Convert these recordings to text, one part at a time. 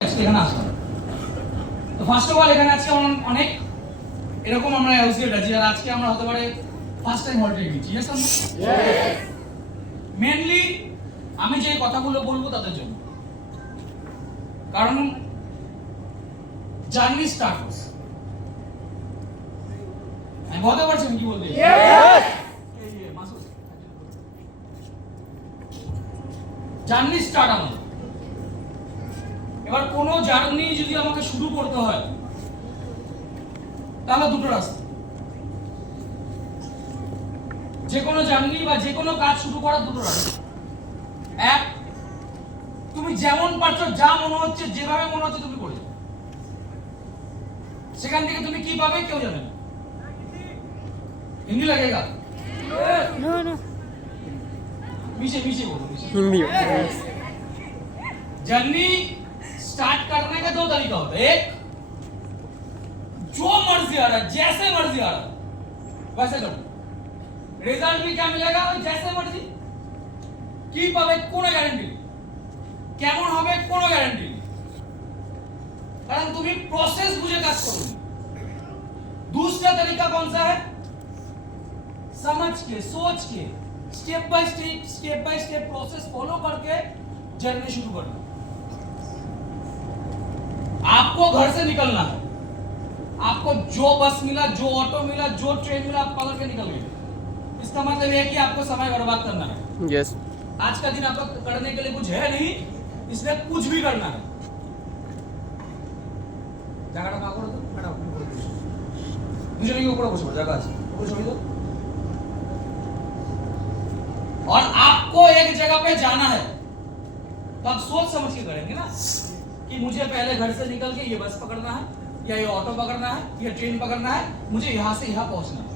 এখানে আসলাম। তো first of all এখানে আজকে অনেক এরকম আমরা অ্যাসোসিয়েট আছি আর আজকে আমরা হতে পারে ফার্স্ট টাইম হলটে গেছি। ইয়েস আমরা মেইনলি আমি যে কথাগুলো বলবো তাদের জন্য, কারণ জার্নি স্টার্ট হচ্ছে। আমি বলতে পারছি কি বলতে জার্নি স্টার্ট আমাদের। এবার কোনো জার্নি যদি আমাকে শুরু করতে হয় তাহলে দুটো রাস্তা। যে কোনো জার্নি বা যে কোনো কাজ শুরু করার দুটো রাস্তা। এক, তুমি যেমন পারছো, যা মনে হচ্ছে, যেভাবে মনে হচ্ছে তুমি করে, সেখান থেকে তুমি কি পাবে কেউ জানে না। হিন্দি लगेगा? नो नो पीछे पीछे बोलो हिंदी जर्नी स्टार्ट करने का दो तरीका होता है। एक, जो मर्जी आ रहा है, जैसे मर्जी आ रहा है वैसे करो, रिजल्ट भी क्या मिलेगा जैसे मर्जी। কি পাবে কোনো গ্যারান্টি নেই, কেমন হবে কোনো গ্যারান্টি নেই, কারণ তুমি প্রসেস বুঝে কাজ করো। दूसरा तरीका कौन सा है? समझ के, सोच के, step by step process follow करके जर्नी शुरू करना। आपको घर से निकलना है, आपको जो बस मिला, जो ऑटो मिला, जो ट्रेन मिला, आप पकड़ के निकल गए। इसका मतलब यह है कि आपको समय बर्बाद करना है। यस आज का दिन आपको करने के लिए कुछ है नहीं, इसलिए कुछ भी करना है। জায়গাটা ভাগ করে দাও, ম্যাডাম দুজনে উপরে বসে পড়ো, জায়গা আছে উপরে সরিয়ে দাও। और आपको एक जगह पे जाना है तो आप सोच समझ के करेंगे ना कि मुझे पहले घर से निकल के ये बस पकड़ना है या ये ऑटो पकड़ना है या ट्रेन पकड़ना है, मुझे यहाँ से यहाँ पहुंचना है।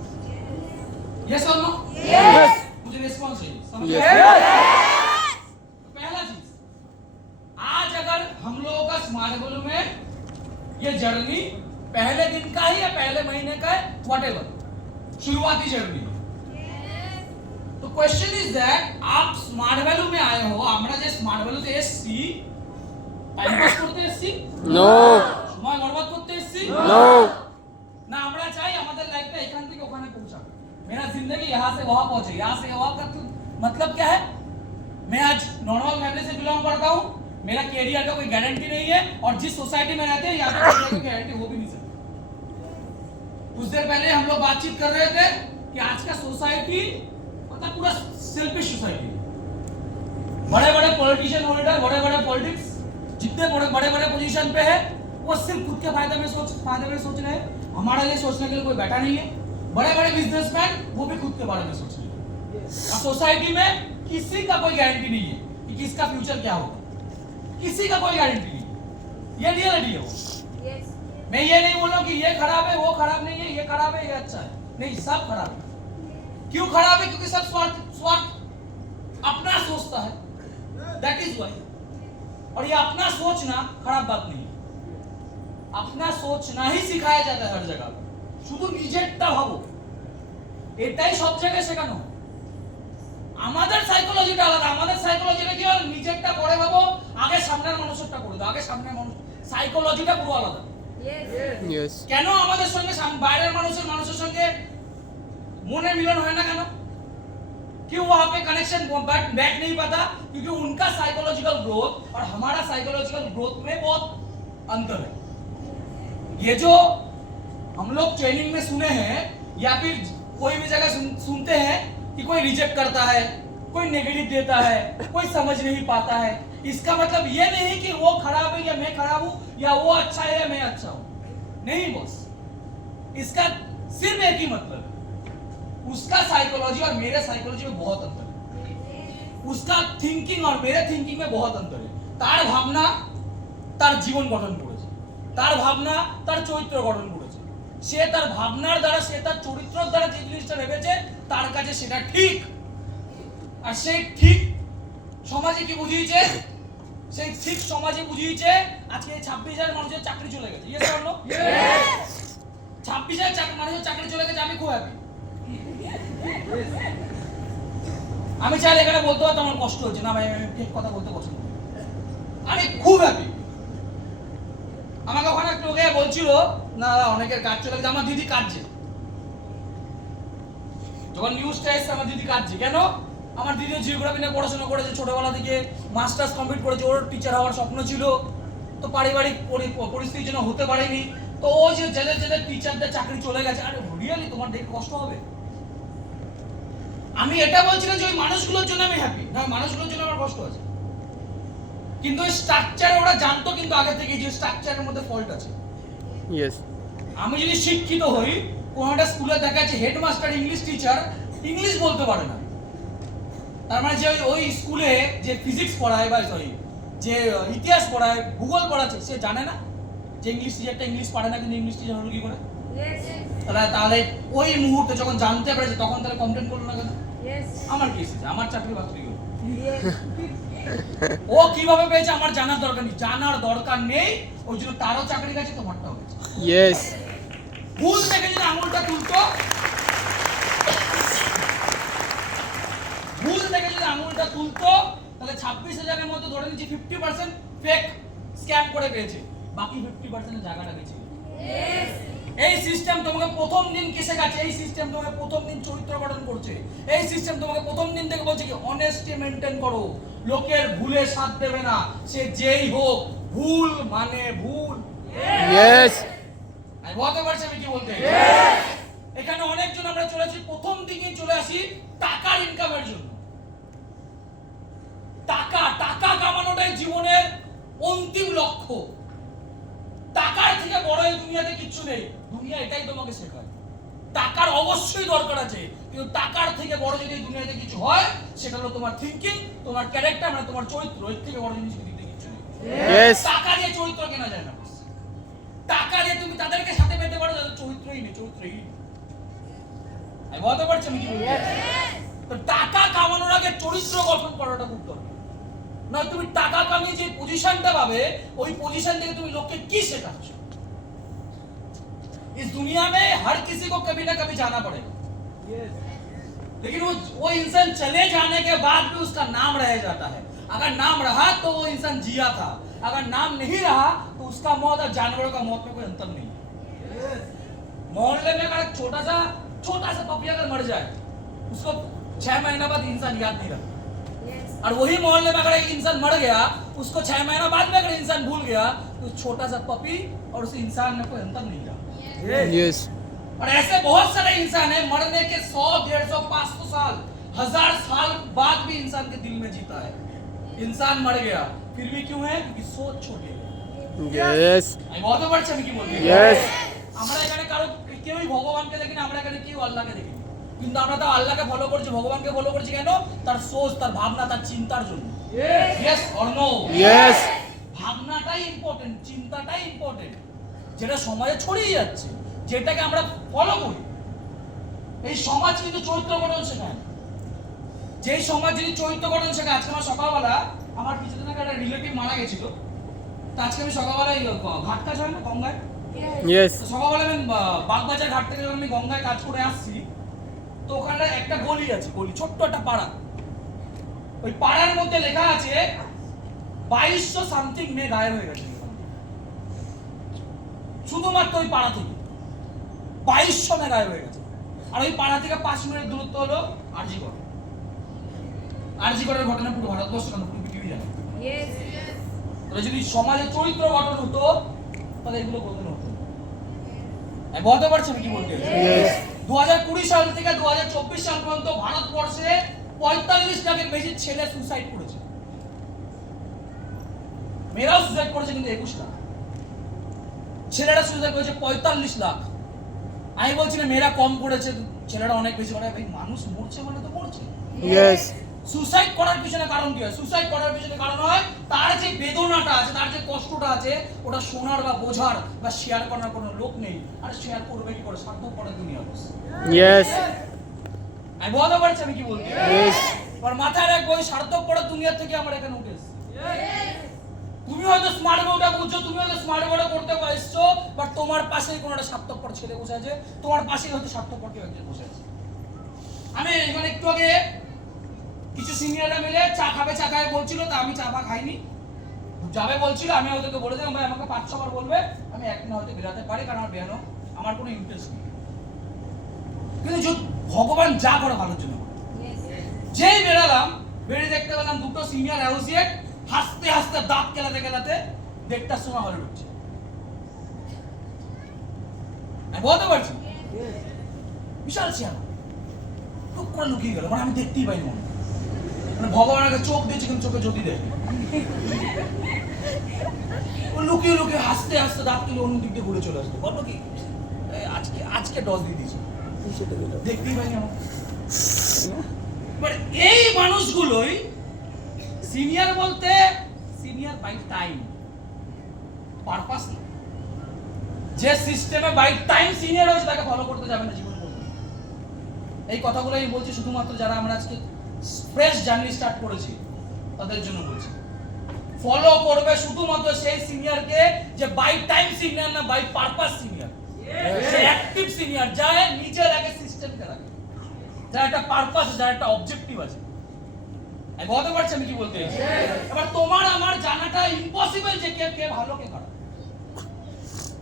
यस और नो? यस मुझे रिस्पॉन्स चाहिए, समझ Yes. पहला चीज, आज अगर हम लोगों का स्मार्ट गोल में ये जर्नी पहले दिन का है या पहले महीने का है, व्हाटएवर, शुरुआती जर्नी। तो क्वेश्चन इज दैट आप स्मार्ट वैल्यू में आए हो, আমরা যে স্মার্ট ভ্যালুতে এসেছি টাইম পাস করতে এসেছি? नो সময় বরবাদ করতে এসেছি? नो না, আমরা চাই আমাদের লাইফটা এখান থেকে ওখানে পৌঁছাবে। मेरा जिंदगी यहाँ से वहाँ पहुंचे, यहाँ से वहाँ का मतलब क्या है? मैं आज नॉर्मल फैमिली से बिलोंग करता हूँ, मेरा कैरियर का कोई गारंटी नहीं है, और जिस सोसाइटी में रहते हैं यहाँ पे कोई गारंटी हो भी नहीं सकती। कुछ देर पहले हम लोग बातचीत कर रहे थे कि आज का सोसाइटी मतलब पूरा सेल्फिश सोसाइटी। बड़े बड़े पॉलिटिशियन होल्डर, बड़े बड़े पॉलिटिक्स, जितने बड़े बड़े पोजीशन पे है, वो सिर्फ खुद के फायदे में सोच रहे हैं। हमारे लिए सोचने के लिए कोई बैठा नहीं है। बड़े बड़े बिजनेसमैन वो भी खुद के बारे में सोच रहे हैं। और सोसाइटी में किसी का कोई गारंटी नहीं है कि किसका फ्यूचर क्या होगा, किसी का कोई गारंटी नहीं। ये रियलिटी है वो। मैं ये नहीं बोल रहा कि ये खराब है, वो खराब नहीं है, ये खराब है, ये अच्छा है, नहीं, सब खराब है। क्यों खराब है? क्योंकि सब स्वार्थ अपना सोचता है, दैट इज वाई। और ये अपना सोचना खराब बात नहीं है, अपना सोचना ही सिखाया जाता है हर जगह। শুধু নিজেরটা ভাবো, এটাই সব জায়গায় শেখানো। আমাদের সাইকোলজিটা আলাদা। আমাদের সাইকোলজিটা কি হয়? নিজেরটা পরে ভাবো, আগে সামনের মানুষেরটা করে দাও, আগে সামনের মানুষ। সাইকোলজিটা পুরো আলাদা। यस কেন আমাদের সঙ্গে বাইরের মানুষের সঙ্গে মনে মিলন হয় না কেন? क्यों वहां पे कनेक्शन बैक नहीं पाता? क्योंकि उनका साइकोलॉजिकल ग्रोथ और हमारा साइकोलॉजिकल ग्रोथ में बहुत अंतर है। ये जो हम लोग ट्रेनिंग में सुने हैं या फिर कोई भी जगह सुनते हैं कि कोई रिजेक्ट करता है, कोई नेगेटिव देता है, कोई समझ नहीं पाता है, इसका मतलब ये नहीं कि वो खराब है या मैं खराब हूं, या वो अच्छा है या मैं अच्छा हूं। नहीं बॉस, इसका सिर्फ एक ही मतलब है, उसका साइकोलॉजी और मेरे साइकोलॉजी में बहुत अंतर है। उसका थिंकिंग और मेरे थिंकिंग में बहुत अंतर है। তার ভাবনা তার জীবন গঠন করেছে, তার ভাবনা তার চরিত্র গঠন করেছে। সে তার ভাবনার দ্বারা, সে তার চরিত্রের দ্বারা যে জিনিসটা ভেবেছে তার কাছে সেটা ঠিক, আর সেই ঠিক সমাজে কি বুঝিয়েছে? সেই ঠিক সমাজে বুঝিয়েছে আজকে 26,000 মানুষের চাকরি চলে গেছে। Yes or no? ইয়েস। 26,000 মানুষের চাকরি চলে গেছে, আমি খুব হ্যাপি। আমি চাইলে এখানে বলতে পারতাম আমার কষ্ট হচ্ছে না, আমি ঠিক কথা বলতে পছন্দ করি, আমি খুব হ্যাপি। বলছিল না অনেকের কাজ চলে গেছে, আমার দিদি কাটছে, যখন নিউজটা এসছে আমার দিদি কাটছে কেন, আমার দিদিও জিওগ্রাফি নিয়ে পড়াশোনা করেছে, ছোটবেলা থেকে মাস্টার্স কমপ্লিট করেছে, ওর টিচার হওয়ার স্বপ্ন ছিল, তো পারিবারিক পরিস্থিতির জন্য হতে পারেনি, তো ও যে যাদের টিচারদের চাকরি চলে গেছে, আরে রিয়েলি তোমার দেখে কষ্ট হবে। আমি এটা বলছি না যে ওই মানুষগুলোর জন্য আমি হ্যাপি, না মানুষগুলোর জন্য আমার কষ্ট আছে, কিন্তু ওই স্ট্রাকচারে ওরা জানতো কিন্তু আগে থেকে যে স্ট্রাকচারের মধ্যে ফল্ট আছে। Yes. আমি যদি শিক্ষিত হই, কোন একটা স্কুলে দেখা যাচ্ছে হেডমাস্টার ইংলিশ টিচার ইংলিশ বলতে পারে না, তার মানে যে ওই স্কুলে যে ফিজিক্স পড়ায় বা সরি যে ইতিহাস পড়ায় ভূগোল পড়াচ্ছে সে জানে না যে ইংলিশ টিচারটা ইংলিশ পারে না, কিন্তু ইংলিশ টিচার হলো কি করে? তাহলে ওই মুহূর্তে যখন জানতে পেরেছে তখন তাহলে কমপ্লেন করলো না কেন? আমার কি এসেছে, আমার চাকরি বাকরি গেল, ও কিভাবে পেয়েছে আমার জানার দরকার নেই, জানার দরকার নেই, ওই জন্য তারও চাকরি গেছে তোমারটাও গেছে। Yes. ভুল থেকে যদি আঙুলটা তুলতো, ভুল থেকে যদি আঙুলটা তুলতো তাহলে 26,000-এর মধ্যে ধরে নিচ্ছি 50% ফেক স্ক্যাম করে পেয়েছে, বাকি 50% এর জায়গাটা গেছে। এই সিস্টেম তোমাকে প্রথম দিন কি শেখাচ্ছে? এই সিস্টেম তোমাকে প্রথম দিন চরিত্র গঠন করছে, এই সিস্টেম তোমাকে প্রথম দিন থেকে বলছে কি অনেস্টি মেইনটেইন করো, লোকের ভুলে সাথ দেবে না, সে যেই হোক, ভুল মানে ভুল। Yes. আমি বলতে পারছি আমি কি বলতে? এখানে অনেকজন আমরা চলেছি প্রথম দিকেই চলে আসি টাকার ইনকামের জন্য, টাকা টাকা কামানোটাই জীবনের অন্তিম লক্ষ্য, টাকার থেকে বড় এই দুনিয়াতে কিচ্ছু নেই, দুনিয়া এটাই তোমাকে শেখায়। টাকার অবশ্যই দরকার আছে, কিন্তু টাকার থেকে বড় যদি এই দুনিয়াতে কিছু হয় সেটা হলো তোমার থিংকিং, তোমার ক্যারেক্টার, মানে তোমার চরিত্র, এর থেকে বড় জিনিস পৃথিবীতে কিছু নেই। Yes. টাকা দিয়ে চরিত্র কেনা যায় না, টাকা দিয়ে তুমি তাদেরকে সাথে পেতে পারো যাদের চরিত্রই নেই, চরিত্রই আমি বলতে পারছি আমি কি বলছি? তো টাকা কামানোর আগে চরিত্র গঠন করাটা খুব দরকার, নয় তুমি টাকা কামিয়ে যে পজিশনটা পাবে ওই পজিশন থেকে তুমি লোককে কি শেখাচ্ছ। इस दुनिया में हर किसी को कभी ना कभी जाना पड़ेगा, लेकिन वो इंसान चले जाने के बाद भी उसका नाम रह जाता है। अगर नाम रहा तो वो इंसान जिया था, अगर नाम नहीं रहा तो उसका मौत और जानवरों का मौत में कोई अंतर नहीं है। मोहल्ले में अगर छोटा सा पपी अगर मर जाए उसको 6 महीना बाद इंसान याद नहीं रखता, और वही मोहल्ले में अगर एक इंसान मर गया उसको 6 महीना बाद में अगर इंसान भूल गया तो छोटा सा पपी और उस इंसान में कोई अंतर नहीं रहा। Yes. और ऐसे बहुत सारे इंसान हैं मरने के 100, 150, 500 साल, 1000 साल बाद भी इंसान के दिल में जीता है। इंसान मर गया फिर भी क्यों है? क्योंकि सोच छोटी है। Yes. আমি বলতে পারছি আমি কি বলছি? Yes. আমরা এখানে কারো কেউই ভগবানকে দেখি না, আমরা এখানে কেউ আল্লাহকে দেখি না, কিন্তু আমরা তো আল্লাহকে ফলো করছি, ভগবানকে ফলো করছি কেন? তার সোচ, তার ভাবনা, তার চিন্তার জন্য। Yes or no? Yes. ভাবনাটাই ইম্পর্টেন্ট, চিন্তাটাই ইম্পর্টেন্ট, যেটা সমাজে ছড়িয়ে যাচ্ছে, যেটাকে আমরা ফলো করি। এই সমাজ কিন্তু চরিত্র গঠন শেখায়, যেই সমাজ যদি চরিত্র গঠন শেখায়। আজকে আমার সকালবেলা আমার কিছুদিন আগে একটা রিলেটিভ মারা গেছিল, তো আজকে আমি সকালবেলায় ঘাট কাজ হয় না গঙ্গায়, Yes. তো সকালবেলা আমি বাগবাজার ঘাট থেকে যখন আমি গঙ্গায় কাজ করে আসছি, তো ওখানে একটা গলি আছে, গলি ছোট্ট একটা পাড়া, ওই পাড়ার মধ্যে লেখা আছে 2200 সামথিং মেয়ে গায়েব হয়ে গেছে শুধুমাত্র ওই পাড়া থেকে, 2200 মেয়ে গায়েব হয়ে গেছে। আর ওই পাড়া থেকে 5 মিনিট দূরত্ব হলো আরজিকর। আরজিকরের ঘটনা পুরো ভারতবর্ষ কেন পুরো পৃথিবী জানে। তাহলে যদি সমাজে চরিত্র গঠন হতো তাহলে এগুলো বলতে হতো। আমি বলতে পারছি আমি কি বলতে? Yes. 2020 সাল থেকে 2024 সাল পর্যন্ত ভারতবর্ষে 45 লাখের বেশি ছেলে সুসাইড করেছে, মেয়েরাও সুসাইড করেছে কিন্তু 21 লাখ, ছেলেরা সুসাইড করেছে 45 লাখ। আমি বলছি না মেয়েরা কম করেছে, ছেলেরা অনেক বেশি করে, ভাই মানুষ মরছে মানে তো মরছে। Yes. সুসাইড করার পিছনে কারণ কি হয়? সুসাইড করার পিছনে কারণ হয় তার যে বেদনাটা আছে, তার যে কষ্টটা আছে, ওটা শোনার বা বোঝার বা শেয়ার করার কোনো লোক নেই। আর শেয়ার করবে কি করে? স্বার্থপরের দুনিয়া বস। Yes. আমি বলতে পারছি আমি কি বলতে? Yes. আর মাথায় রাখবো ওই স্বার্থপরের দুনিয়া থেকে আমরা এখানে উঠে এসেছি। তুমি হয়তো স্মার্ট বোর্ডটা বুঝছো, তুমি হয়তো স্মার্ট বোর্ডে করতে এসছো, বাট তোমার পাশেই কোনো একটা স্বার্থপর ছেলে বসে আছে, তোমার পাশেই হয়তো স্বার্থপর কেউ একজন বসে আছে। আমি মানে একটু আগে কিছু সিনিয়ররা মিলে চা খাবে, চা খাবে বলছিল, তা আমি চা খাইনি, যাবে বলছিল, আমি ওদেরকে বলে দিলাম ভাই আমাকে 5-6 বার বলবে, আমি একদিন হয়তো বেরাতে পারি, কারণ আমার বেরানো আমার কোনো ইন্টারেস্ট নেই। কিন্তু ভগবান যা করে ভালোর জন্য করে। যেই বেরালাম, বেরিয়ে দেখতে পেলাম দুটো সিনিয়র অ্যাসোসিয়েট হাসতে হাসতে দাঁত কেলাতে কেলাতে 1:30টার সময় হলে ঢুকছে। আমি বলতে পারছি বিশাল চেয়ার খুব করে লুকিয়ে গেল, মানে আমি দেখতেই পাইনি, মানে ভগবানকে চোখ দিয়েছে কিন্তু চোখে জ্যোতি দেয়। ও লুকিয়ে লুকিয়ে হাসতে হাসতে দাঁত কিনে অন্য দিক দিয়ে ঘুরে চলে আসতো। বললো কি আজকে আজকে ডজ দিয়ে দিয়েছি, দেখতেই পাইনি আমার। এই মানুষগুলোই সিনিয়র বলতে সিনিয়র বাই টাইম, পারপাস না। যে সিস্টেমে বাই টাইম সিনিয়র হয়েছে তাকে ফলো করতে যাবে না জীবন করবে। এই কথাগুলো আমি বলছি শুধুমাত্র যারা আমরা আজকে ফ্রেশ জার্নি স্টার্ট করেছি তাদের জন্য বলছি। ফলো করবে শুধুমাত্র সেই সিনিয়রকে যে বাই টাইম সিনিয়র না, বাই পারপাস সিনিয়র, সে অ্যাক্টিভ সিনিয়র, যার নিজের আগে সিস্টেমকে রাখে, যার একটা পারপাস, যার একটা অবজেক্টিভ আছে। আমি বলতে পারছি আমি কি বলতে চাইছি। এবার তোমার আমার জানাটা ইম্পসিবল যে কে ভালো কে খারাপ।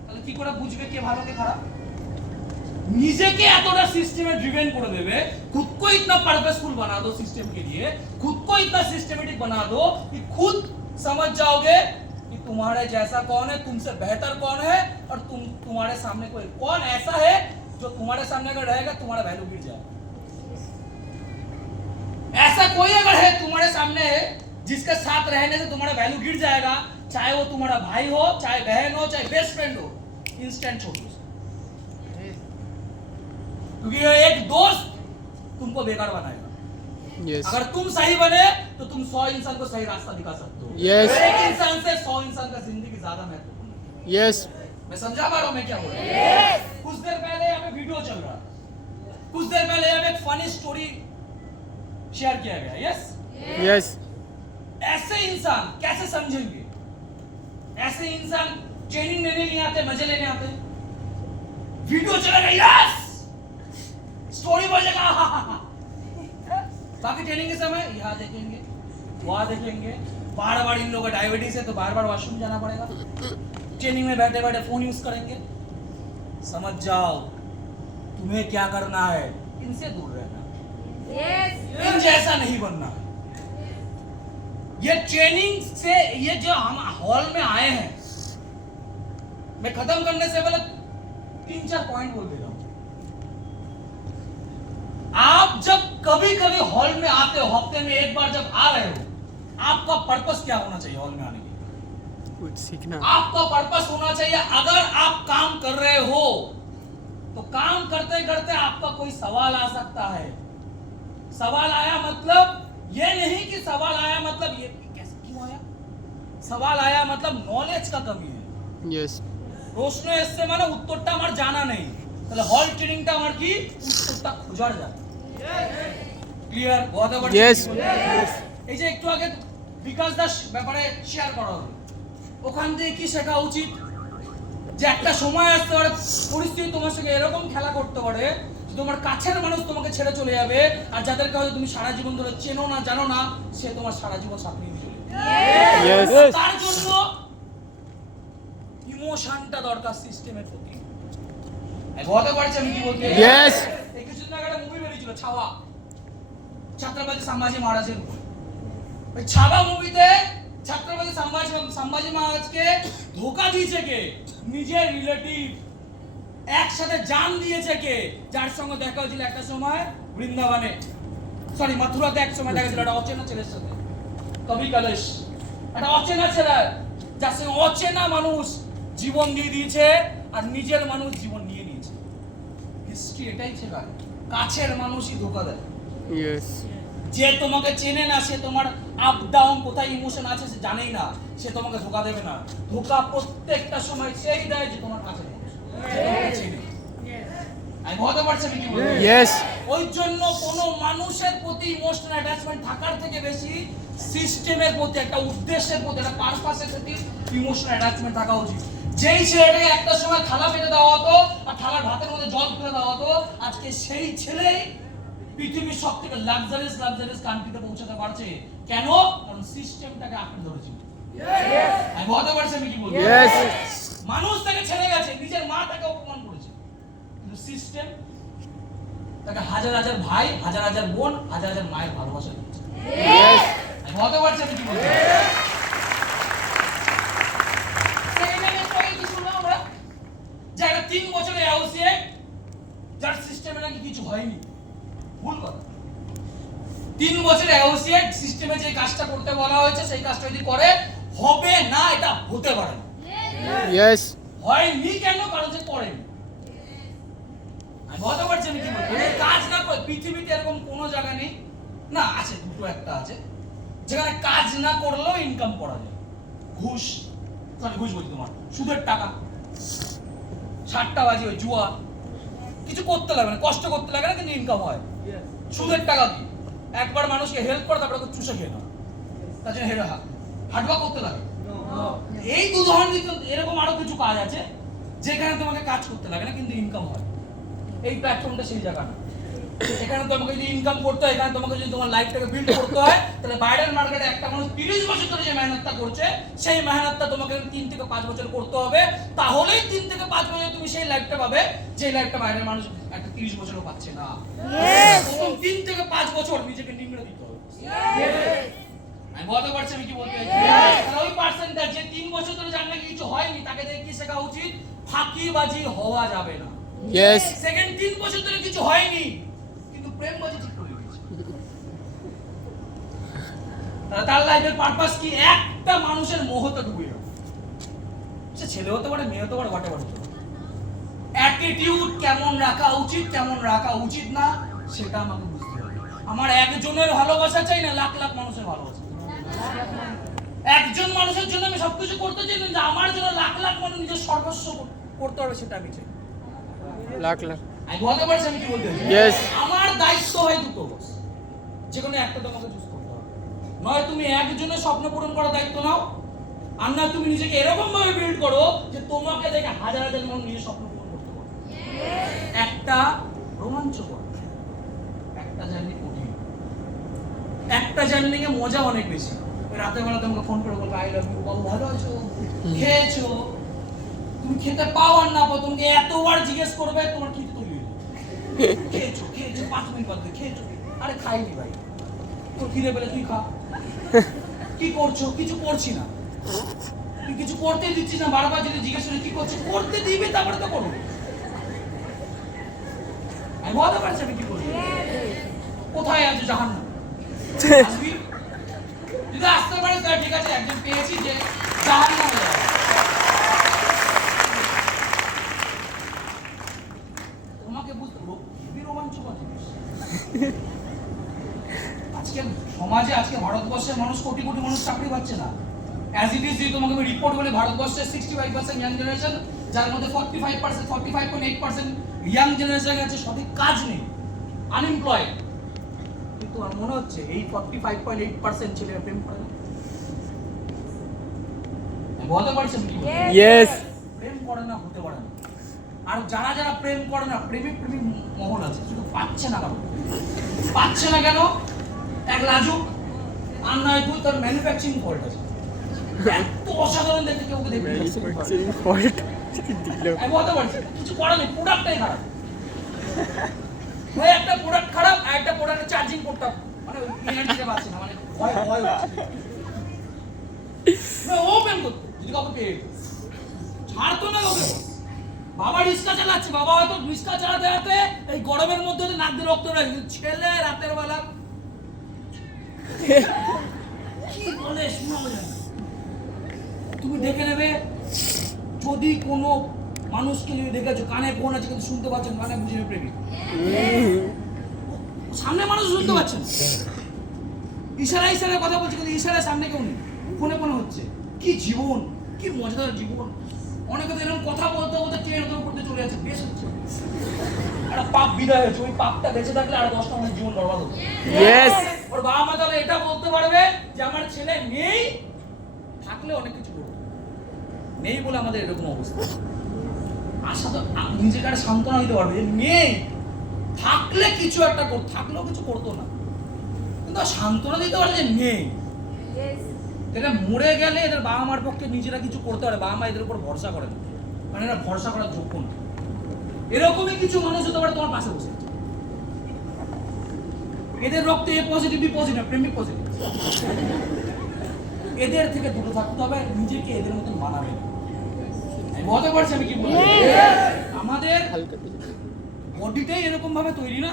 তাহলে কি করে বুঝবে কে ভালো কে খারাপ? নিজেকে এতটা সিস্টেমে ड्रिवन করে देवे, खुद को इतना पर्पसफुल बना दो सिस्टम के लिए, खुद को इतना सिस्टमेटिक बना दो कि खुद समझ जाओगे कि तुम्हारे जैसा कौन है, तुमसे बेहतर कौन है, और तुम्हारे सामने कोई कौन ऐसा है जो तुम्हारे सामने अगर रहेगा तुम्हारा वैल्यू गिर जाएगा। ऐसा कोई अगर है तुम्हारे सामने जिसके साथ रहने से तुम्हारा वैल्यू गिर जाएगा, चाहे वो तुम्हारा भाई हो, चाहे बहन हो, चाहे बेस्ट फ्रेंड हो, इंस्टेंट छोड़ दो, क्योंकि एक दोस्त तुमको बेकार बनाएगा। Yes. अगर तुम सही बने तो तुम 100 इंसान को सही रास्ता दिखा सकते हो। Yes. एक इंसान से 100 इंसान का जिंदगी ज्यादा महत्वपूर्ण है। Yes. मैं समझा पा रहा हूं मैं क्या बोल रहा हूं? Yes. कुछ देर पहले यहाँ पे वीडियो चल रहा, कुछ देर पहले यहाँ पे एक फनी स्टोरी शेयर किया गया। Yes Yes. ऐसे इंसान कैसे समझेंगे? ऐसे इंसान ट्रेनिंग लेने नहीं आते, मजे लेने आते। वीडियो चलेगा, यस, स्टोरी बजेगा, बाकी ट्रेनिंग के समय यहाँ देखेंगे, वहाँ देखेंगे, बार बार इन लोगों का डायबिटीज है तो बार बार वॉशरूम जाना पड़ेगा, ट्रेनिंग में बैठे बैठे फोन यूज करेंगे। समझ जाओ तुम्हें क्या करना है, इनसे दूर रहना, इन जैसा नहीं बनना। ये ट्रेनिंग से, ये जो हम हॉल में आए हैं, मैं खत्म करने से पहले 3-4 पॉइंट बोल दे रहा हूं। आप जब कभी कभी हॉल में आते हो, हफ्ते में एक बार जब आ रहे हो, आपका पर्पस क्या होना चाहिए हॉल में आने की? कुछ सीखना। आपका पर्पस होना चाहिए, अगर आप काम कर रहे हो तो काम करते करते आपका कोई सवाल आ सकता है। सवाल आया मतलब ये नहीं कि सवाल आया मतलब ये कैसे क्यों आया, सवाल आया मतलब नॉलेज का कमी है। Yes. প্রশ্ন এসছে মানে উত্তরটা আমার জানা নেই, তাহলে হল ট্রেনিংটা আমার কি উত্তরটা খোঁজার যায়। ক্লিয়ার? কথা বলছি। Yes. এই যে একটু আগে বিকাশ দাস ব্যাপারে শেয়ার করা হলো, ওখান থেকে কি শেখা উচিত? যে একটা সময় আসতে পারে, পরিস্থিতি তোমার সঙ্গে এরকম খেলা করতে পারে যে তোমার কাছের মানুষ তোমাকে ছেড়ে চলে যাবে, আর যাদেরকে হয়তো তুমি সারা জীবন ধরে চেনো না জানো না, সে তোমার সারা জীবন সাথে নিয়ে চলে যাবে। Yes. তার জন্য ইমোশনটা দরকার সিস্টেমের প্রতি। বলতে পারছি আমি কি বলতে? Yes. এই কিছুদিন আগে একটা মুভি বেরিয়েছিল ছাওয়া, ছত্রপতি সম্ভাজি মহারাজের উপর। ওই ছাওয়া মুভিতে ছত্রপতি সম্ভাজি মহারাজকে ধোকা দিয়েছে কে? নিজের রিলেটিভ, একসাথে জান দিয়েছে কে? যার সঙ্গে দেখা হয়েছিল একটা সময় বৃন্দাবনে, সরি মথুরাতে এক সময় দেখা ছিল একটা অচেনা ছেলের সাথে, কবি কলেশ, একটা অচেনা ছেলে যার সঙ্গে অচেনা মানুষ জীবন দিয়ে দিয়েছে আর নিজের মানুষ জীবন নিয়ে নিয়েছে। হিস্ট্রি এটাই শেখায়, কাছের মানুষই ধোকা দেয়। Yes. যে তোমাকে চেনে না, সে তোমার আপ ডাউন কোথায় ইমোশন আছে সে জানেই না, সে তোমাকে ধোকা দেবে না। ধোকা প্রত্যেকটা সময় সেই দেয় যে তোমার কাছে মানুষ, যে তোমাকে চেনে। আমি বলতে পারছি আমি কি বলবো? Yes. ওই জন্য কোনো মানুষের প্রতি ইমোশনাল অ্যাটাচমেন্ট থাকার থেকে বেশি সিস্টেমের প্রতি, একটা উদ্দেশ্যের প্রতি, একটা পারপাসের প্রতি ইমোশনাল অ্যাটাচমেন্ট থাকা উচিত। যেই ছেলেটাকে একটা সময় থালা পেতে দেওয়া হতো আর থালার ভাতের মধ্যে জল ফেলে দেওয়া হতো, আজকে সেই ছেলেই পৃথিবীর সবথেকে লাক্সারিয়াস কান্ট্রিতে পৌঁছাতে পারছে। কেন? কারণ সিস্টেমটাকে আঁকড়ে ধরেছিল। আমি বুঝতে পারছি আমি কি বলছি? Yes. মানুষ তাকে ছেড়ে গেছে, নিজের মা তাকে অপমান করেছে, কিন্তু সিস্টেম তাকে হাজার হাজার ভাই, হাজার হাজার বোন, হাজার হাজার মায়ের ভালোবাসা দিয়েছে। Yes. আমি বুঝতে পারছি আমি কি বলছি? সেকেন্ডে পরে কি শুনলাম আমরা? যে একটা 3 বছরের অ্যাসোসিয়েট যার সিস্টেমে নাকি কিছু হয়নি। ভুল কথা। 3 বছরের অ্যাসোসিয়েট সিস্টেমে যে কাজটা করতে বলা হয়েছে সেই কাজটা যদি করে হবে না, এটা হতে পারে না। Yes. হয়নি কেন? কারণ যে করেনি। আমি বুঝতে পারছি আমি কি বলছি? কাজ না করে পৃথিবীতে এরকম কোনো জায়গা নেই, না আছে দুটো একটা আছে, যেখানে কাজ না করলেও ইনকাম করা যায়। ঘুষ, ঘুষ বলছি তোমার সুদের টাকা, সাট্টাবাজি, ওই জুয়া, কিছু করতে লাগে না, কষ্ট করতে লাগে না, কিন্তু ইনকাম হয়। সুদের টাকা কি একবার মানুষকে হেল্প করে তারপরে চুষে খেয়ে না, তার জন্য হাটবা করতে লাগে। এই উদাহরণ দিতে এরকম আরো কিছু কাজ আছে যেখানে তোমাকে কাজ করতে লাগে না কিন্তু ইনকাম হয়। এই প্ল্যাটফর্মটা সেই জায়গা না। এখানে তোমাকে যদি ইনকাম করতে হয়, এখানে তোমাকে যদি তোমার লাইফটাকে বিল্ড করতে হয়, তাহলে বাইরের মার্কেটে একটা মানুষ 30 বছর ধরে যে মেহনতটা করছে সেই মেহনতটা তোমাকে 3 থেকে 5 বছর করতে হবে, তাহলেই 3 থেকে 5 বছর তুমি সেই লাইফটা পাবে যে লাইফটা বাইরের মানুষ একটা 30 বছরও পাচ্ছে না। প্রথম 3 থেকে 5 বছর নিজেকে নিংড়ে দিতে হবে। আমি বলতে পারছি আমি কি বলতে চাইছি? তাহলে ওই পার্সেন্টটা যে 3 বছর ধরে জানলে কিছু হয়নি, তাকে দেখে কি শেখা উচিত? ফাঁকিবাজি হওয়া যাবে না। Yes. সেকেন্ড 3 বছর ধরে কিছু হয়নি কিন্তু প্রেমবাজি ঠিক করে দিয়েছে। তার লাইফের পারপাস কি? একটা মানুষের মোহতে ডুবে যাওয়া। সে ছেলে হতে পারে, মেয়ে হতে পারে, হোয়াটএভার হতে পারে। অ্যাটিটিউড কেমন রাখা উচিত, কেমন রাখা উচিত না, সেটা আমাকে বুঝতে হবে। আমার একজনের ভালোবাসা চাই না, লাখ লাখ মানুষের ভালোবাসা। একজন মানুষের জন্য আমি সবকিছু করতে চাই, কিন্তু আমার জন্য লাখ লাখ মানুষ নিজের সর্বস্ব করতে হবে, সেটা আমি চাই। লাখ লাখ। আমি বলতে পারছি আমি কি বলতে চাই? Yes. আমার দায়িত্ব হয় দুটো, যে কোনো একটা তোমাকে চুজ করতে হবে। নয় তুমি একজনের স্বপ্ন পূরণ করার দায়িত্ব নাও, আর না তুমি নিজেকে এরকম ভাবে বিল্ড করো যে তোমাকে দেখে হাজার হাজার মানুষ নিজের স্বপ্ন পূরণ করতে পারে। একটা রোমাঞ্চকর, একটা জার্নি কঠিন, একটা জার্নি এ মজা অনেক বেশি। রাতের বেলা তোমাকে ফোন করে বলবে আই লাভ ইউ, বাবু ভালো আছো, খেয়েছো, তুমি খেতে পাও আর না পাও তোমাকে এতবার জিজ্ঞেস করবে তোমার কি তৈরি হয়েছে, খেয়েছো খেয়েছো 5 মিনিট বাদে খেয়েছো, আরে খাইনি ভাই, তোর খিদে পেলে তুই খা। কি করছো? কিছু করছি না। তুই কিছু করতে দিচ্ছিস না, বারবার যদি জিজ্ঞেস করি কি করছো, করতে দিবি তারপরে তো করবো। আমি বলতে পারছি আমি কি করবো। কোথায় আছো জাহান্নাম? আসবি? যদি আসতে পারিস তাহলে ঠিক আছে, একজন পেয়েছি যে জাহান্নামে যাবে। তোমাকে বুঝতে খুবই রোমাঞ্চকর জিনিস। আজকে সমাজে, আজকে ভারতবর্ষের মানুষ, কোটি কোটি মানুষ চাকরি পাচ্ছে না। অ্যাজ ইট ইজ যদি তোমাকে আমি রিপোর্ট বলি, ভারতবর্ষের 65% ইয়াং জেনারেশন, যার মধ্যে 45.8% ইয়াং জেনারেশন আছে সঠিক কাজ নেই, আনএমপ্লয়েড। কিন্তু আমার মনে হচ্ছে এই 45.8% ছেলেরা প্রেম করে না। বলতে পারছেন কি? Yes. প্রেম করে না, হতে পারে না। আর যারা যারা প্রেম করে না, প্রেমিক প্রেমিক মহল আছে, শুধু পাচ্ছে না। কারণ পাচ্ছে না কেন? এক লাজুক, আর নয় তুই, তোর ম্যানুফ্যাকচারিং ফল্ট আছে। এত অসাধারণ দেখতে কেউ দেখবে Fault. দিল। আমি বলতে পারছি কিছু করার নেই, প্রোডাক্টটাই খারাপ। ওই একটা প্রোডাক্ট খারাপ, আর একটা প্রোডাক্টের চার্জিং পোর্টটা মানে এনার্জিটা পাচ্ছে না, মানে ভয় ভয় হচ্ছে। ও প্রেম করতো যদি কাউকে পেয়ে যেত, ছাড়তো না কাউকে। বাবা রিক্সা চালাচ্ছে, বাবা হয়তো রিক্সা চালাতে চালাতে এই গরমের মধ্যে নাক দিয়ে রক্ত বের হয়, ছেলে রাতের বেলা কি বলে শোনাবো না। তুমি দেখে নেবে, যদি কোনো মানুষকে যদি দেখেছো কানে ফোন আছে কিন্তু শুনতে পাচ্ছেন, কানে বুঝে নেবে প্রেমিক। সামনে মানুষ শুনতে পাচ্ছেন, ইশারায় ইশারায় কথা বলছে, কিন্তু ইশারায় সামনে কেউ নেই, ফোনে ফোনে হচ্ছে। কি জীবন, কি মজাদার জীবন। অনেকে তো এরকম কথা বলতে বলতে ট্রেনের উপর দিয়ে চলে যাচ্ছে, বেশ হচ্ছে। একটা পাপ বিদায় হয়েছে, ওই পাপটা বেঁচে থাকলে আর 10টা মানুষ জীবন বরবাদ হতো। Yes. ওর বাবা মা তাহলে এটা বলতে পারবে যে আমার ছেলে নেই, থাকলে অনেক কিছু করবে, নেই বলে আমাদের এরকম অবস্থা। আশা তো নিজেকে একটা সান্ত্বনা দিতে পারবে যে নেই, থাকলে কিছু একটা থাকলেও কিছু করতো না, কিন্তু সান্ত্বনা দিতে পারে যে নেই। এরা মরে গেলে এদের বাবা মার পক্ষে নিজেরা কিছু করতে পারে, বাবা মা এদের উপর ভরসা করে না, মানে এরা ভরসা করার যোগ্য না। এরকমই কিছু মানুষ হতে পারে তোমার পাশে বসে আছে। এদের রক্তে এ পজিটিভ বি পজিটিভ, প্রেমিক পজিটিভ। এদের থেকে দূরে থাকতে হবে, নিজেকে এদের মতন মানাবে। আমি বলতে পারছি আমি কি বলবো। আমাদের বডিটাই এরকম ভাবে তৈরি না,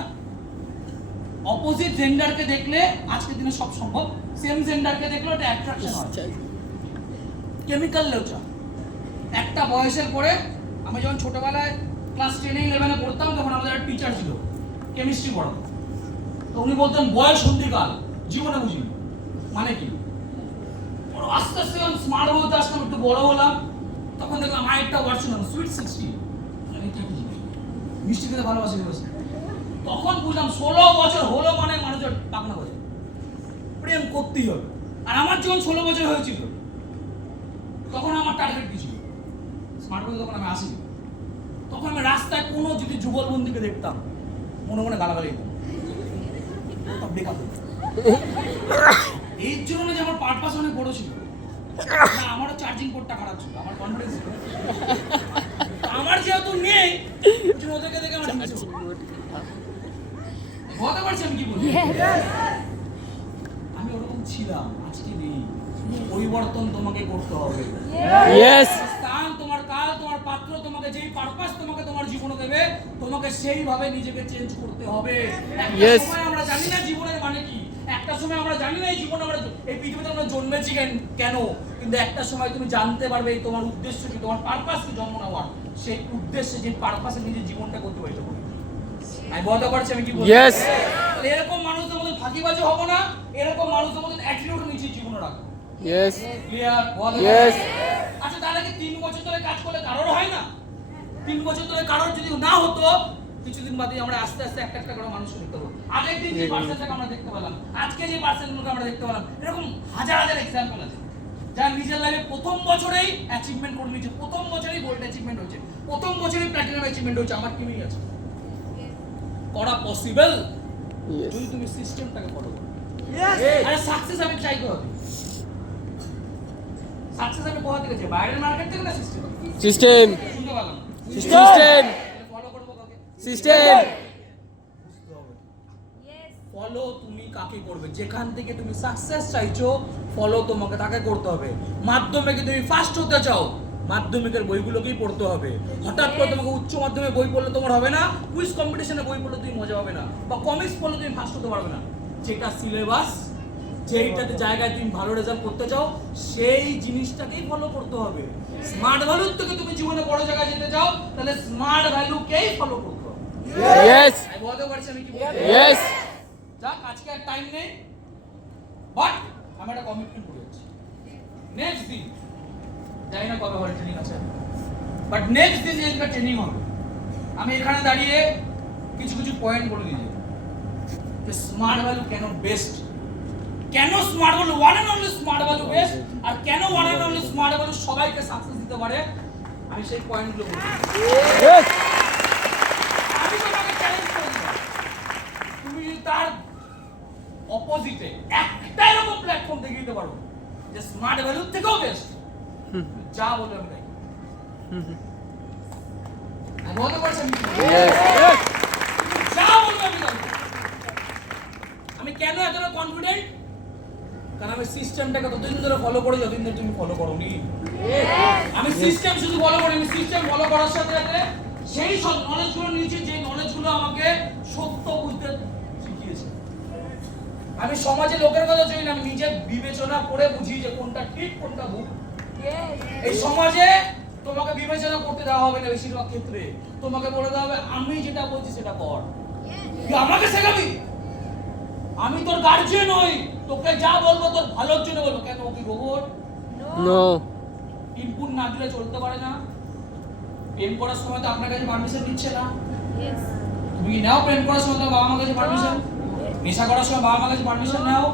অপোজিট জেন্ডারকে দেখলে আজকের দিনে সব সম্ভব, সেম জেন্ডারকে দেখলে ওটা অ্যাট্রাকশন হয়। কেমিক্যাল লেউচা একটা বয়সের পরে, আমি যখন ছোটবেলায় ক্লাস 10-11 পড়তাম তখন আমাদের একটা টিচার ছিল কেমিস্ট্রি পড়াতো। তো উনি বলতেন বয়স সন্ধিকাল, জীবনে বুঝিনি মানে কি। আস্তে আস্তে যখন স্মার্ট হতে আসলাম, একটু বড় হলাম, তখন দেখলাম আরেকটা ওয়ার্ড শুনলাম সুইট 60। মিষ্টি খেতে ভালোবাসি বসে, তখন বুঝলাম 16 বছর হলো মানে মানুষের পাকনা হয়ে প্রেম করতেই হবে। আর আমার যখন 16 বছর হয়েছিল তখন আমার টার্গেট কি ছিল, স্মার্ট বলতে তখন আমি আসি, তখন আমি রাস্তায় কোনো যদি যুগলবন্দিকে দেখতাম মনে মনে গালাগালি দিতাম, বেকার। এই জন্য যে আমার পারপাস অনেক বড় ছিল না, আমারও চার্জিং পোর্টটা খারাপ ছিল, আমার কনফিডেন্স ছিল আমার যেহেতু নেই, ওদেরকে দেখে আমার হিংসে হতো। বলতে পারছি আমি কি বলি। আমি ওরকম ছিলাম, আজকে নেই। পরিবর্তন তোমাকে করতে হবে। ইয়েস স্থান তোমার, কাল তোমার, পাত্র তোমাকে, যেই পারপাস তোমাকে তোমার জীবনে দেবে, তোমাকে সেইভাবে নিজেকে চেঞ্জ করতে হবে। একটা সময় আমরা জানি না জীবনের মানে কি, একটা সময় আমরা জানি না এই জীবনে আমরা এই পৃথিবীতে আমরা জন্মেছি কেন, কিন্তু একটা সময় তুমি জানতে পারবে তোমার উদ্দেশ্য কি, তোমার পারপাস কি জন্ম নেওয়ার। সেই উদ্দেশ্যে, যে পারপাসে নিজের জীবনটা অতিবাহিত করবে। আমি বলতে পারছি আমি কি বলছি। ইয়েস এরকম মানুষদের মধ্যে ফাঁকিবাজি হবো না, এরকম মানুষদের মধ্যে অ্যাটিটিউড নিজের জীবনে রাখবো। Yes clear? ইয়েস আচ্ছা, তাহলে কি 3 বছর ধরে কাজ করলে কারোর হয় না? 3 বছর ধরে কারোর যদি না হতো, কিছুদিন বাদে আমরা আস্তে আস্তে একটা একটা করে মানুষকে দেখতে পাবো। আগের দিন যে পার্সেন্টটাকে আমরা দেখতে পেলাম, আজকে যে পার্সেন্টগুলোকে আমরা দেখতে পেলাম, এরকম হাজার হাজার এক্সাম্পল আছে যারা নিজের লাইফে প্রথম বছরেই অ্যাচিভমেন্ট করে নিয়েছে, প্রথম বছরেই গোল্ড অ্যাচিভমেন্ট হয়েছে, প্রথম বছরেই প্ল্যাটিনাম অ্যাচিভমেন্ট হয়েছে। আমার কি নেই আছে, করা পসিবল যদি তুমি সিস্টেমটাকে ফলো করো। আরে সাকসেস আমি চাই কোথা থেকে? সাকসেস আমি কোথা থেকে চাই? বাইরের মার্কেট থেকে না সিস্টেম? সিস্টেম শুনতে পেলাম সিস্টেম ফলো করবো কাকে? সিস্টেম ফলো তুমি কাকে করবে? যেখান থেকে তুমি সাকসেস চাইছো, ফলো তোমাকে তাকে করতে হবে। মাধ্যমিকে তুমি ফার্স্ট হতে চাও, মাধ্যমিকের বইগুলোকেই পড়তে হবে। হঠাৎ করে তোমাকে উচ্চ মাধ্যমিক বই পড়লে তোমার হবে না, কুইজ কম্পিটিশনে বই পড়লে তুমি মজা হবে না, বা কমিক্স পড়লে তুমি ফার্স্ট হতে পারবে না। যেটা সিলেবাস, যেইটাতে জায়গায় তুমি ভালো রেজাল্ট করতে চাও, সেই জিনিসটাকেই ফলো করতে হবে। স্মার্ট ভ্যালুর থেকে তুমি জীবনে বড় জায়গায় যেতে চাও, তাহলে স্মার্ট ভ্যালুকেই ফলো করতে হবে। ইয়েস আমি বলতে পারছি আমি কি বলবো। ইয়েস যাক, আজকে আর টাইম নেই, বাট আমি একটা কমিটমেন্ট করে যাচ্ছি। নেক্সট দিন জানি না কবে হল ট্রেনিং আছে, বাট নেক্সট দিন যেদিনটা ট্রেনিং হবে, আমি এখানে দাঁড়িয়ে কিছু কিছু পয়েন্ট বলে দিয়ে যাবো যে স্মার্ট ভ্যালু কেন বেস্ট, কেন smart value one and only smart value best, আর কেন one and only smart value সবাইকে সাকসেস দিতে পারে। আমি সেই পয়েন্টগুলো বলবো। ইয়েস আমি তোমাকে চ্যালেঞ্জ করে দিলাম, তুমি যদি তার অপোজিটে একটা এরকম প্ল্যাটফর্ম দেখিয়ে দিতে পারো যে স্মার্ট ভ্যালু থেকেও বেস্ট, যা বলবে আমি তাই। আমি বলতে পারছি আমি কি বলবো। ইয়েস যা বলবে আমি তাই। আমি কেন এতটা কনফিডেন্ট? কারণ আমি সিস্টেমটাকে ততদিন ধরে ফলো করে, যতদিন ধরে তুমি ফলো করোনি। আমি সিস্টেম শুধু ফলো করি, আমি সিস্টেম ফলো করার সাথে সাথে সেই সব নলেজগুলো নিয়েছি, যে নলেজগুলো আমাকে সত্য বুঝতে শিখিয়েছে। আমি সমাজে লোকের কথা চাই না, আমি নিজে বিবেচনা করে বুঝি যে কোনটা ঠিক কোনটা ভুল। এই সমাজে তোমাকে বিবেচনা করতে দেওয়া হবে না, বেশিরভাগ ক্ষেত্রে তোমাকে বলে দেওয়া হবে আমি যেটা বলছি সেটা কর। তুই আমাকে শেখাবি? আমি তোর গার্জিয়ান নই, তোকে যা বলবো তোর ভালোর জন্য বলবো। কেন ও কি রোবট? নো ইনপুট না দিলে চলতে পারে না। প্রেম করার সময় তো আপনার কাছে পারমিশন দিচ্ছে না, তুমি কি নাও? প্রেম করার সময় তো বাবা মার কাছে পারমিশন, নেশা করার সময় বাবা মার কাছে পারমিশন নাও।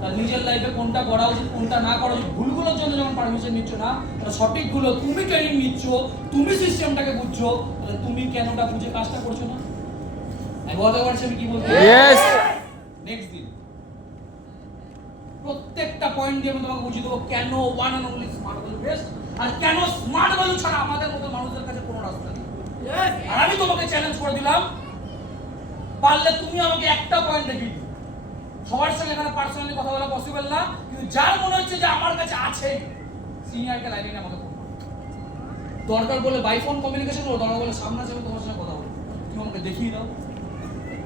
তার নিজের লাইফে কোনটা করা উচিত কোনটা না করা উচিত, ভুলগুলোর জন্য যখন পারমিশন নিচ্ছ না, তাহলে সঠিকগুলো তুমি ট্রেনিং নিচ্ছ, তুমি সিস্টেমটাকে বুঝছো, তাহলে তুমি কেনটা বুঝে কাজটা করছো না? আমি বলতে পারছি আমি কি বলতে। ইয়েস নেক্সট দিন প্রত্যেকটা পয়েন্ট দিয়ে আমি তোমাকে বুঝিয়ে দেবো কেন one and only smart value best আর কেন স্মার্ট ভ্যালু ছাড়া আমাদের মতো মানুষদের কাছে কোনো রাস্তা নেই। আর আমি তোমাকে চ্যালেঞ্জ করে দিলাম, পারলে তুমি আমাকে একটা পয়েন্ট দেখিয়ে দিও। সবার সঙ্গে এখানে পার্সোনালি কথা বলা পসিবল না, কিন্তু যার মনে হচ্ছে যে আমার কাছে আছে সিনিয়রকে লাইনে আমাকে ফোন করো। দরকার বলে বাই ফোন কমিউনিকেশন করো, দরকার বলে সামনে যাবে তোমার সঙ্গে কথা বলবো। তুমি আমাকে দেখিয়ে দাও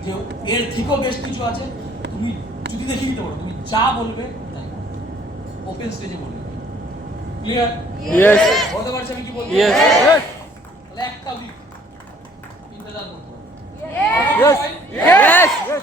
যে এর থেকেও বেস্ট কিছু আছে। তুমি যদি দেখিয়ে দিতে পারো, তুমি যা বলবে তাই ওপেন স্টেজে বলবে। ক্লিয়ার? Yes. বলতে পারছি আমি কি বলবো? Yes. Yes. তাহলে একটা উইক ইন্তজার করতে হবে। Yes. Yes. Yes.